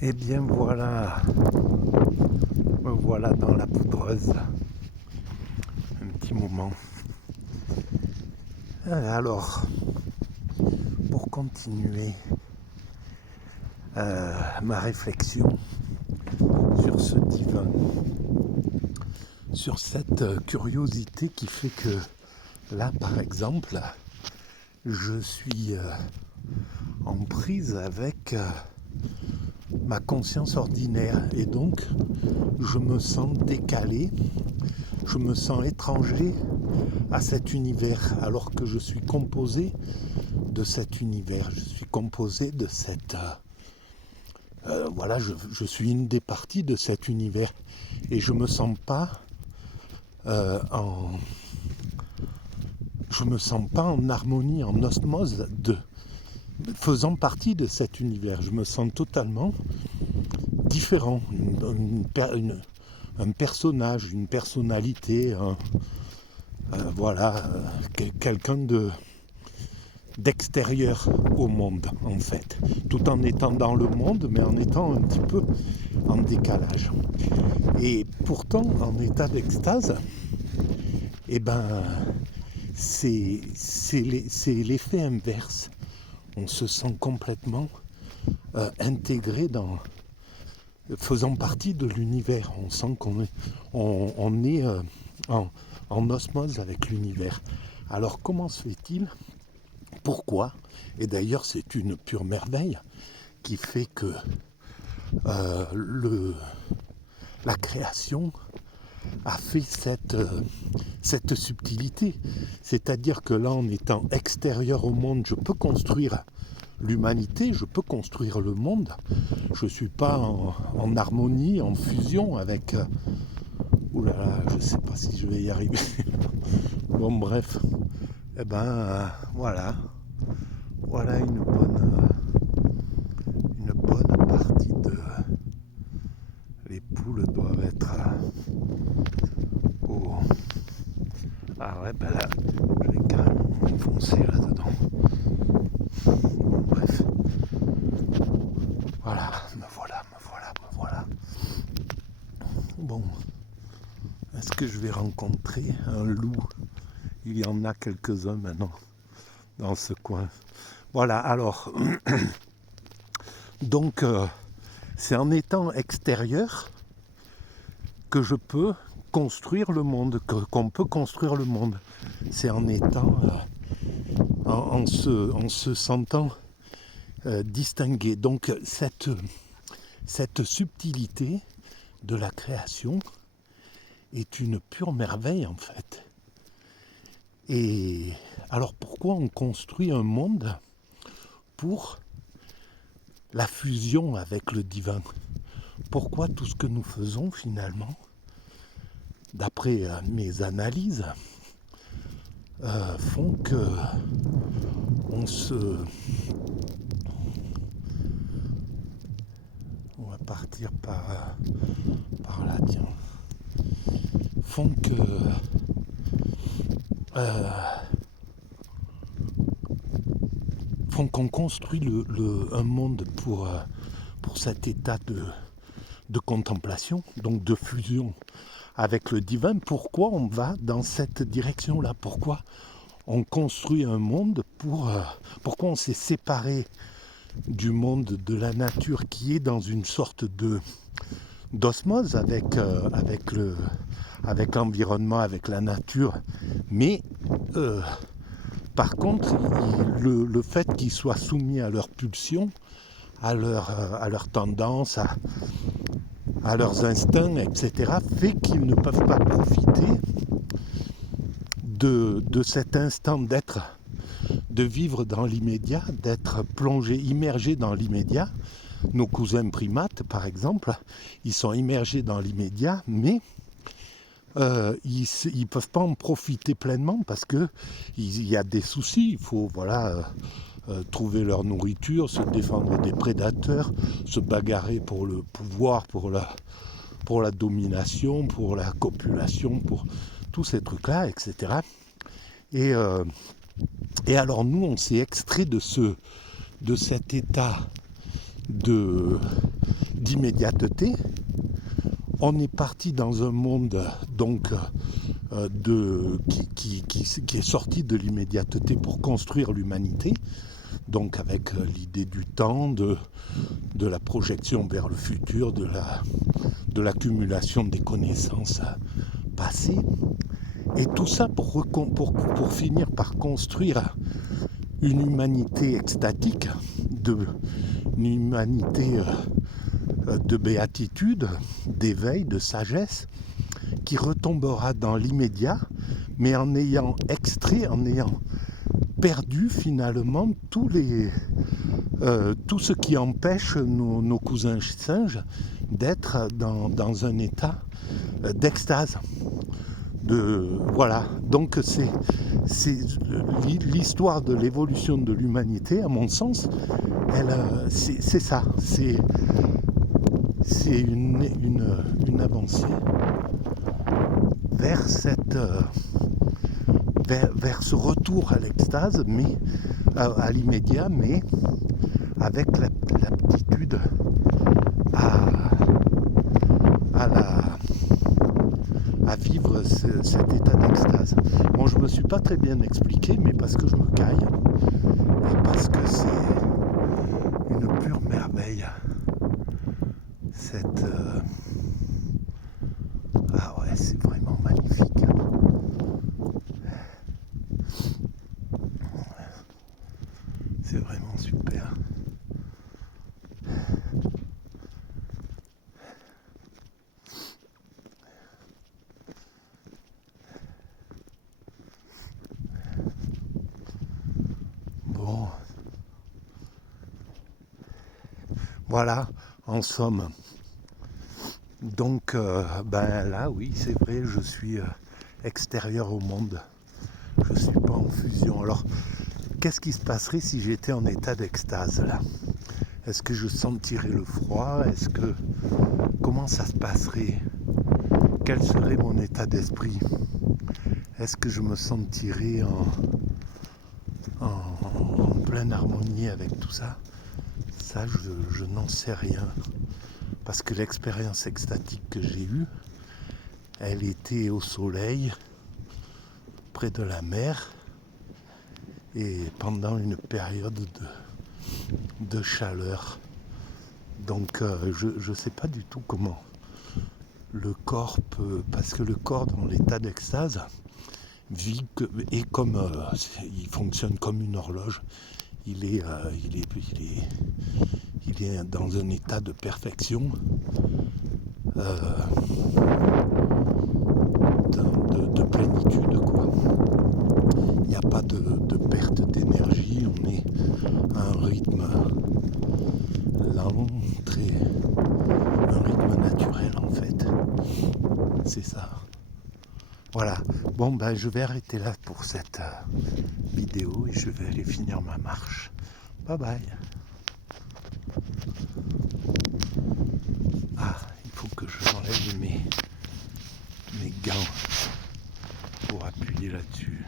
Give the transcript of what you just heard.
Eh bien voilà, me voilà dans la poudreuse, un petit moment. Alors, pour continuer ma réflexion sur ce divin, sur cette curiosité qui fait que là, par exemple, je suis en prise avec ma conscience ordinaire et donc je me sens décalé, je me sens étranger à cet univers alors que je suis composé de cet univers, je suis composé de cette... voilà, je suis une des parties de cet univers et je me sens pas en... Je me sens pas en harmonie, en osmose faisant partie de cet univers. Je me sens totalement différent, un personnage, une personnalité, voilà, quelqu'un d'extérieur au monde en fait, tout en étant dans le monde mais en étant un petit peu en décalage. Et pourtant en état d'extase, eh ben c'est l'effet inverse. On se sent complètement intégré dans, faisant partie de l'univers. On sent qu'on est, on est en osmose avec l'univers. Alors comment se fait-il? Pourquoi? Et d'ailleurs c'est une pure merveille qui fait que la création a fait cette subtilité. C'est-à-dire que là, en étant extérieur au monde, je peux construire l'humanité, je peux construire le monde. Je ne suis pas en harmonie, en fusion avec... ouh là là, je ne sais pas si je vais y arriver. Bon, bref. Eh ben, voilà. Voilà une bonne partie de... Les poules doivent être au... Ah ouais, ben là, je vais carrément m'enfoncer là-dedans. Bon, bref. Voilà, me voilà. Bon, est-ce que je vais rencontrer un loup? Il y en a quelques-uns maintenant dans ce coin. Voilà, alors, donc, c'est en étant extérieur que je peux construire le monde, qu'on peut construire le monde. C'est en étant, en se sentant distingué. Donc, cette subtilité de la création est une pure merveille en fait. Et alors pourquoi on construit un monde pour la fusion avec le divin? Pourquoi tout ce que nous faisons finalement, d'après mes analyses, font que on va partir par là, tiens. Font que font qu'on construit un monde pour cet état de contemplation, donc de fusion avec le divin. Pourquoi on va dans cette direction-là? Pourquoi on construit un monde pourquoi on s'est séparé du monde de la nature qui est dans une sorte d'osmose avec l'environnement, avec la nature, mais par contre le fait qu'ils soient soumis à leurs pulsions, à leurs tendances, à leurs instincts, etc., fait qu'ils ne peuvent pas profiter de cet instant de vivre dans l'immédiat, d'être plongé, immergé dans l'immédiat. Nos cousins primates, par exemple, ils sont immergés dans l'immédiat, mais ils ne peuvent pas en profiter pleinement parce qu'il y a des soucis. Il faut trouver leur nourriture, se défendre des prédateurs, se bagarrer pour le pouvoir, pour la domination, pour la copulation, pour tous ces trucs-là, etc. Et alors nous, on s'est extrait de cet état d'immédiateté. On est parti dans un monde donc qui est sorti de l'immédiateté pour construire l'humanité, donc avec l'idée du temps, de la projection vers le futur, de l'accumulation des connaissances passées, et tout ça pour finir par construire une humanité extatique, une humanité de béatitude, d'éveil, de sagesse, qui retombera dans l'immédiat, mais en ayant perdu finalement tout ce qui empêche nos cousins singes d'être dans un état d'extase. Voilà, donc c'est l'histoire de l'évolution de l'humanité, à mon sens, c'est ça, c'est une avancée vers ce retour à l'extase, mais à l'immédiat, mais avec l'aptitude à vivre cet état d'extase. Bon, je me suis pas très bien expliqué, mais parce que je me caille et parce que c'est une pure merveille. Ah ouais, c'est vraiment magnifique. C'est vraiment super. Bon, voilà, en somme. Donc, là, oui, c'est vrai, je suis extérieur au monde. Je ne suis pas en fusion. Alors, qu'est-ce qui se passerait si j'étais en état d'extase, là? Est-ce que je sentirais le froid? Comment ça se passerait? Quel serait mon état d'esprit? Est-ce que je me sentirais en pleine harmonie avec tout ça? Ça, je n'en sais rien. Parce que l'expérience extatique que j'ai eue, elle était au soleil, près de la mer, et pendant une période de chaleur. Donc je ne sais pas du tout comment le corps peut... Parce que le corps, dans l'état d'extase, il fonctionne comme une horloge. Il est dans un état de perfection, de plénitude, quoi. Il n'y a pas de perte d'énergie, on est à un rythme lent, un rythme naturel en fait. C'est ça. Voilà. Bon, je vais arrêter là pour cette vidéo et je vais aller finir ma marche. Bye bye. Ah, il faut que je enlève mes gants pour appuyer là-dessus.